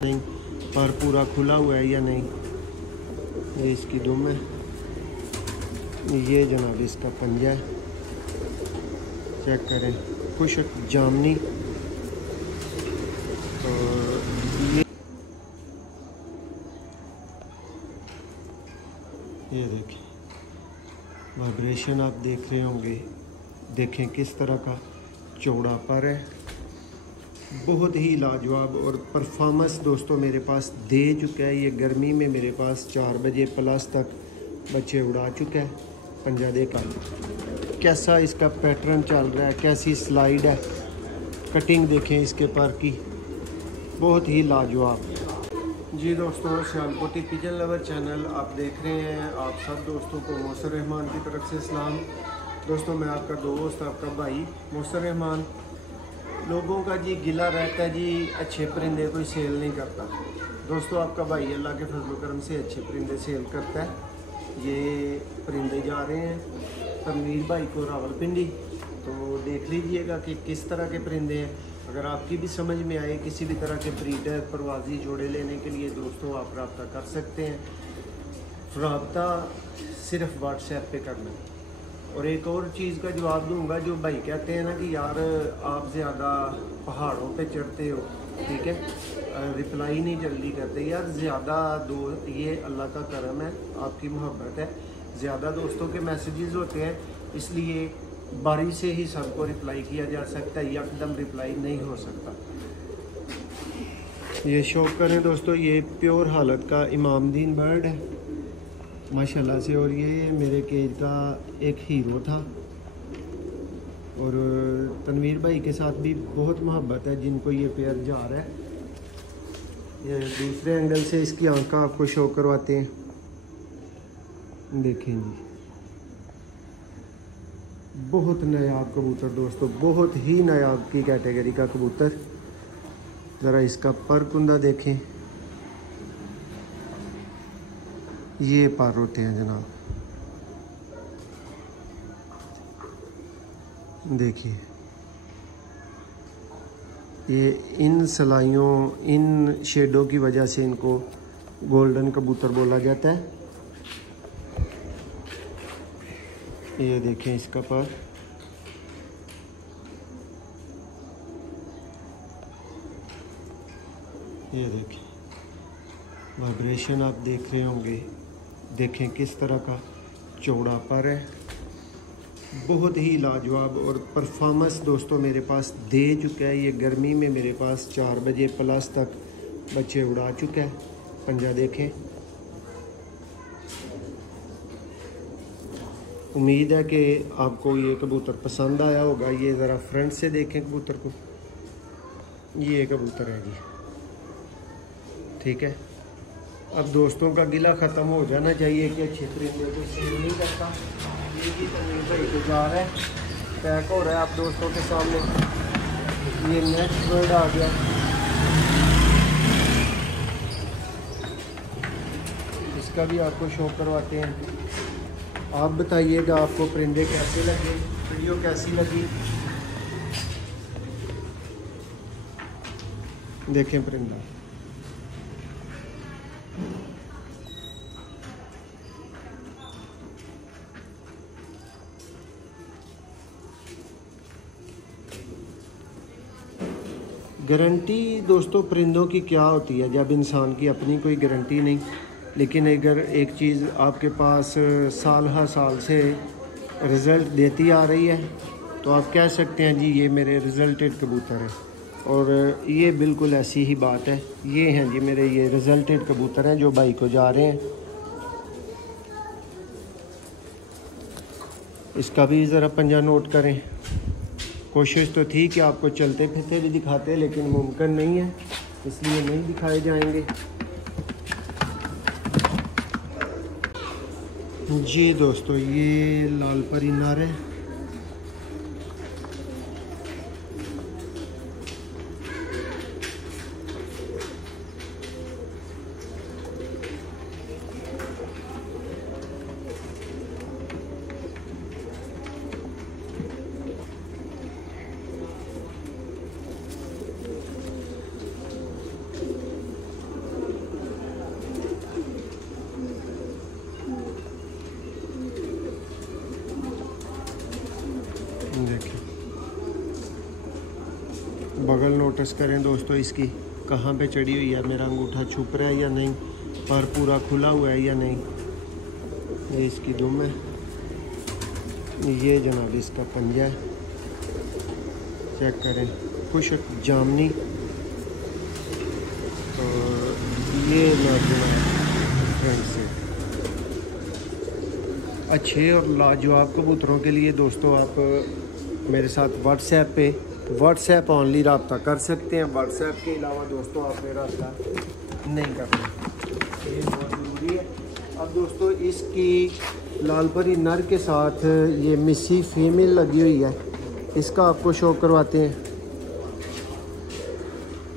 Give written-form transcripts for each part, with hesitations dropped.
नहीं, पर पूरा खुला हुआ है या नहीं। ये इसकी दुम है, ये जनाब इसका पंजा है, चेक करें, कुछ जामनी। और ये देखें वाइब्रेशन आप देख रहे होंगे, देखें किस तरह का चौड़ा पर है, बहुत ही लाजवाब। और परफॉर्मेंस दोस्तों मेरे पास दे चुका है। ये गर्मी में मेरे पास 4 बजे प्लस तक बच्चे उड़ा चुका है। पंजा देखा कैसा इसका पैटर्न चल रहा है, कैसी स्लाइड है, कटिंग देखें इसके पर की, बहुत ही लाजवाब। जी दोस्तों, सियालकोटी पिजन लवर चैनल आप देख रहे हैं। आप सब दोस्तों को मौसर रहमान की तरफ से सलाम। दोस्तों मैं आपका दोस्त, आपका भाई मौसर रहमान। लोगों का जी गिला रहता है जी अच्छे परिंदे कोई सेल नहीं करता। दोस्तों आपका भाई अल्लाह के फजल करम से अच्छे परिंदे सेल करता है। ये परिंदे जा रहे हैं तनवीर भाई को रावलपिंडी, तो देख लीजिएगा कि किस तरह के परिंदे हैं। अगर आपकी भी समझ में आए किसी भी तरह के ब्रीडर परवाजी जोड़े लेने के लिए दोस्तों आप रब्ता कर सकते हैं। रब्ता सिर्फ व्हाट्सएप पे करना है। और एक और चीज़ का जवाब दूंगा, जो भाई कहते हैं ना कि यार आप ज़्यादा पहाड़ों पे चढ़ते हो, ठीक है, रिप्लाई नहीं जल्दी करते। यार ज़्यादा दो, ये अल्लाह का करम है, आपकी मोहब्बत है। ज़्यादा दोस्तों के मैसेजेस होते हैं, इसलिए बारी से ही सबको रिप्लाई किया जा सकता है, एकदम रिप्लाई नहीं हो सकता। ये शौक करें दोस्तों, ये प्योर हालत का इमामदीन बर्ड है माशाल्लाह से। और ये मेरे केज का एक हीरो था। और तनवीर भाई के साथ भी बहुत मोहब्बत है जिनको ये पेयर जा रहा है। ये दूसरे एंगल से इसकी आंख का आपको शो करवाते हैं, देखें जी, बहुत नायाब कबूतर दोस्तों, बहुत ही नायाब की कैटेगरी का कबूतर। ज़रा इसका पर कुंदा देखें, ये पर होते हैं जनाब, देखिए। ये इन सलाइयों, इन शेडों की वजह से इनको गोल्डन कबूतर बोला जाता है। ये देखें इसका पर, ये देखें वाइब्रेशन आप देख रहे होंगे, देखें किस तरह का चौड़ा पर है, बहुत ही लाजवाब। और परफॉर्मेंस दोस्तों मेरे पास दे चुका है। ये गर्मी में मेरे पास 4 बजे प्लस तक बच्चे उड़ा चुका है। पंजा देखें, उम्मीद है कि आपको ये कबूतर पसंद आया होगा। ये ज़रा फ्रंट से देखें कबूतर को, ये कबूतर है जी, ठीक है। अब दोस्तों का गिला ख़त्म हो जाना चाहिए कि अच्छे परिंदे को सेल नहीं करता। ये भी तनवीर भाई को जा रहा है, पैक हो रहा है आप दोस्तों के सामने। ये नेक्स्ट बर्ड आ गया, इसका भी आपको शो करवाते हैं। आप बताइएगा आपको परिंदे कैसे लगे, वीडियो कैसी लगी। देखें परिंदा, गारंटी दोस्तों परिंदों की क्या होती है जब इंसान की अपनी कोई गारंटी नहीं। लेकिन अगर एक चीज़ आपके पास साल हर साल से रिज़ल्ट देती आ रही है तो आप कह सकते हैं जी ये मेरे रिज़ल्टेड कबूतर है। और ये बिल्कुल ऐसी ही बात है। ये हैं जी मेरे ये रिज़ल्टेड कबूतर हैं जो भाई को जा रहे हैं। इसका भी ज़रा पंजा नोट करें। कोशिश तो थी कि आपको चलते फिरते भी दिखाते, लेकिन मुमकिन नहीं है, इसलिए नहीं दिखाए जाएंगे। जी दोस्तों, ये लाल परी नर है। नोटिस करें दोस्तों इसकी कहाँ पे चढ़ी हुई है, मेरा अंगूठा छुप रहा है या नहीं, पर पूरा खुला हुआ है या नहीं। ये इसकी दुम है, ये जनाब इसका पंजा है, चेक करें, खुशक जामनी। और ये लाजवाब फ्रेंड से अच्छे और लाजवाब कबूतरों के लिए दोस्तों आप मेरे साथ व्हाट्सएप ऑनली रब्ता कर सकते हैं। व्हाट्सएप के अलावा दोस्तों आपने रब्ता नहीं करना, ये बहुत ज़रूरी है। अब दोस्तों इसकी लालपरी नर के साथ ये मिस्सी फीमेल लगी हुई है, इसका आपको शो करवाते हैं।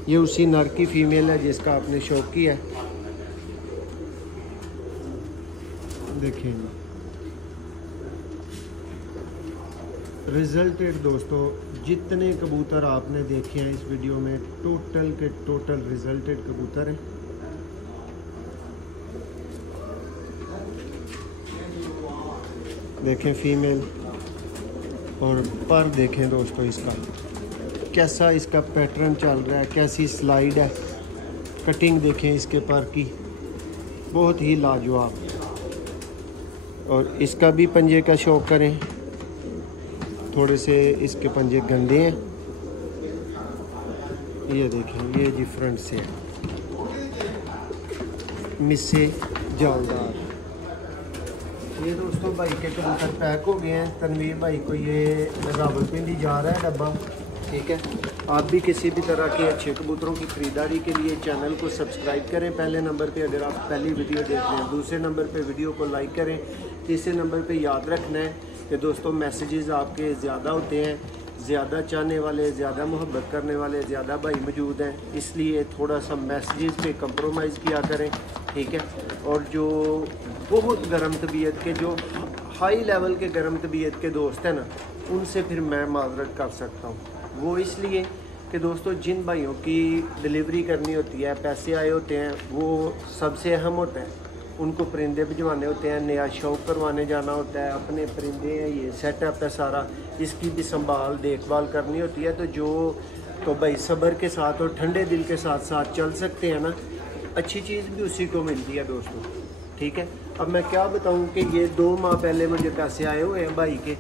ये उसी नर की फीमेल है जिसका आपने शो किया है, देखिए रिजल्टेड दोस्तों। जितने कबूतर आपने देखे हैं इस वीडियो में टोटल के टोटल रिजल्टेड कबूतर हैं। देखें फीमेल और पर देखें दोस्तों इसका कैसा इसका पैटर्न चल रहा है, कैसी स्लाइड है, कटिंग देखें इसके पर की, बहुत ही लाजवाब। और इसका भी पंजे का शौक करें, थोड़े से इसके पंजे गंदे हैं, ये देखें, ये जी फ्रंट से है, मिस्से जालदार। ये दोस्तों भाई के कबूतर पैक हो गए हैं। तनवीर भाई को ये रावलपिंडी जा रहा है डब्बा, ठीक है। आप भी किसी भी तरह के अच्छे कबूतरों की ख़रीदारी के लिए चैनल को सब्सक्राइब करें पहले नंबर पे, अगर आप पहली वीडियो देख रहे हैं। दूसरे नंबर पे वीडियो को लाइक करें। तीसरे नंबर पे याद रखना है कि दोस्तों मैसेजेस आपके ज़्यादा होते हैं, ज़्यादा चाहने वाले, ज़्यादा मोहब्बत करने वाले ज़्यादा भाई मौजूद हैं, इसलिए थोड़ा सा मैसेजेस पे कंप्रोमाइज़ किया करें, ठीक है। और जो बहुत गर्म तबीयत के, जो हाई लेवल के गर्म तबीयत के दोस्त हैं ना, उनसे फिर मैं माजरत कर सकता हूँ। वो इसलिए कि दोस्तों जिन भाइयों की डिलीवरी करनी होती है, पैसे आए होते हैं, वो सबसे अहम होता है। उनको परिंदे भिजवाने होते हैं, नया शौक करवाने जाना होता है, अपने परिंदे हैं, ये सेटअप है सारा, इसकी भी संभाल देखभाल करनी होती है। तो भाई सब्र के साथ और ठंडे दिल के साथ साथ चल सकते हैं ना, अच्छी चीज़ भी उसी को मिलती है दोस्तों, ठीक है। अब मैं क्या बताऊं कि ये 2 माह पहले मुझे पैसे आए हुए हैं भाई के,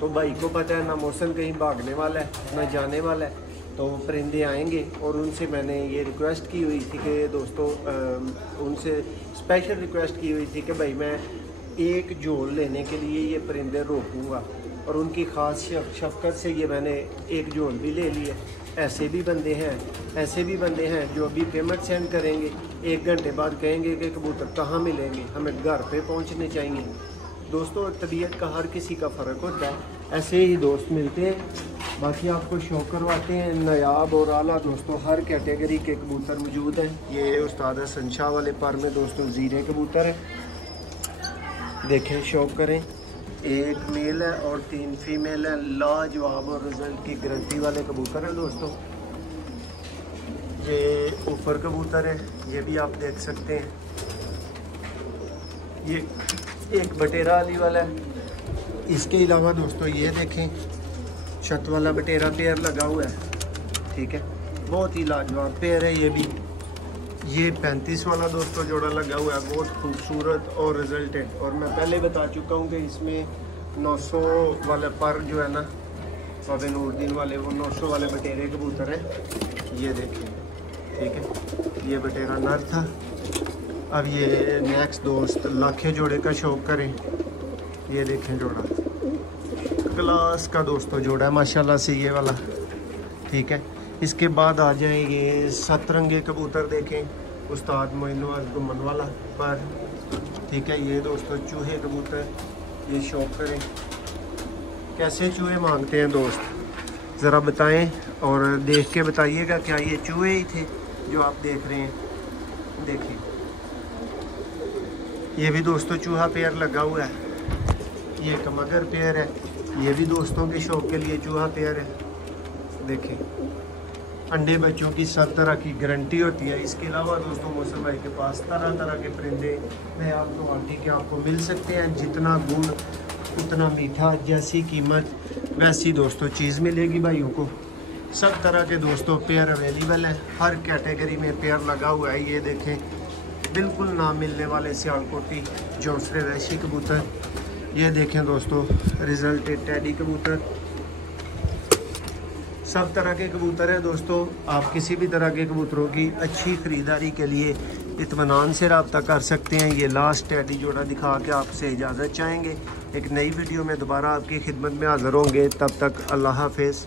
तो भाई को पता है ना मौसम कहीं भागने वाला है ना जाने वाला है, तो परिंदे आएंगे। और उनसे मैंने ये रिक्वेस्ट की हुई थी कि दोस्तों उनसे स्पेशल रिक्वेस्ट की हुई थी कि भाई मैं एक झोल लेने के लिए ये परिंदे रोकूंगा, और उनकी ख़ास शफकत से ये मैंने एक झोल भी ले लिया। ऐसे भी बंदे हैं जो अभी पेमेंट सेंड करेंगे, 1 घंटे बाद कहेंगे कि कबूतर कहाँ मिलेंगे, हमें घर पे पहुँचने चाहिए। दोस्तों तबीयत का हर किसी का फ़र्क होता है, ऐसे ही दोस्त मिलते हैं। बाकी आपको शौक करवाते हैं नायाब और आला दोस्तों, हर कैटेगरी के कबूतर मौजूद हैं। ये उस्ताद हसन शाह वाले पर में दोस्तों ज़ीरे कबूतर है, देखें शौक करें। 1 मेल है और 3 फीमेल है, लाजवाब और रिजल्ट की गारंटी वाले कबूतर हैं दोस्तों। ये ऊपर कबूतर है, ये भी आप देख सकते हैं। ये एक बटेरा अली वाला है। इसके अलावा दोस्तों ये देखें, छत वाला बटेरा पेयर लगा हुआ है, ठीक है, बहुत ही लाजवाब पेयर है। ये भी ये 35 वाला दोस्तों जोड़ा लगा हुआ है, बहुत खूबसूरत और रिजल्टेड। और मैं पहले बता चुका हूँ कि इसमें 900 वाला पर जो है ना बाबे नूरदीन वाले, वो 900 वाले बटेरे कबूतर हैं। ये देखें, ठीक है, ये बटेरा नर था। अब ये नेक्स्ट दोस्त लाखे जोड़े का शौक करें, ये देखें जोड़ा क्लास का दोस्तों जोड़ा है माशाल्लाह से ये वाला, ठीक है। इसके बाद आ जाए ये सतरंगे कबूतर, देखें उस्ताद मोइनुल गुमन वाला पर, ठीक है। ये दोस्तों चूहे कबूतर, ये शौक करें। कैसे चूहे मांगते हैं दोस्त ज़रा बताएं और देख के बताइएगा, क्या ये चूहे ही थे जो आप देख रहे हैं। देखिए ये भी दोस्तों चूहा पेयर लगा हुआ है, ये एक मगर पेयर है, ये भी दोस्तों के शौक के लिए चूहा पेयर है। देखें अंडे बच्चों की सब तरह की गारंटी होती है। इसके अलावा दोस्तों मौसम भाई के पास तरह तरह के परिंदे मैं आपको आंटी के आपको मिल सकते हैं। जितना गुण उतना मीठा, जैसी कीमत वैसी दोस्तों चीज़ मिलेगी भाइयों को, सब तरह के दोस्तों पेयर अवेलेबल हैं, हर कैटेगरी में पेयर लगा हुआ है। ये देखें बिल्कुल ना मिलने वाले सियालकोटी जोसरे वैशी कबूतर। ये देखें दोस्तों रिजल्ट टेडी कबूतर, सब तरह के कबूतर हैं दोस्तों। आप किसी भी तरह के कबूतरों की अच्छी ख़रीदारी के लिए इत्मीनान से रब्ता कर सकते हैं। ये लास्ट टेडी जोड़ा दिखा के आपसे इजाज़त चाहेंगे। एक नई वीडियो में दोबारा आपकी खिदमत में हाज़िर होंगे। तब तक अल्लाह हाफ़िज़।